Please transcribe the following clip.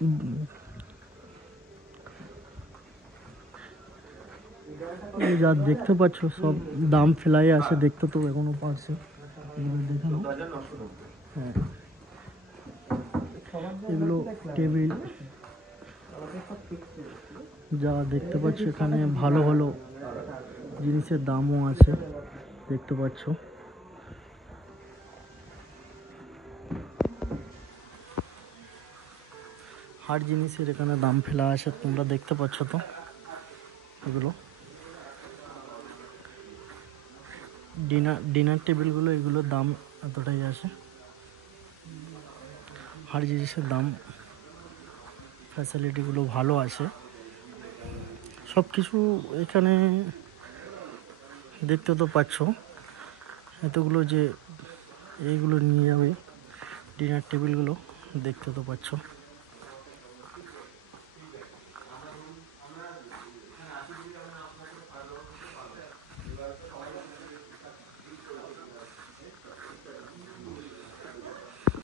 এই যা দেখতে পাচ্ছ সব দাম ফেলাই আছে, দেখতে তো এখনো পারছে, এগুলো দেখে নাও। হ্যাঁ, এগুলো টেবিল যা দেখতে পাচ্ছ, এখানে ভালো ভালো জিনিসের দামও আছে, দেখতে পাচ্ছ। হার জিনিসের এখানে দাম ফেলা আছে, তোমরা দেখতে পাচ্ছ তো। এগুলো ডিনার টেবিলগুলো, এগুলোর দাম এতটাই আছে। হার জিনিসের দাম, ফ্যাসিলিটিগুলো ভালো আছে, সব কিছু এখানে দেখতে তো পাচ্ছ। এতগুলো যে এইগুলো নিয়ে যাবে ডিনার টেবিলগুলো, দেখতে তো পাচ্ছ।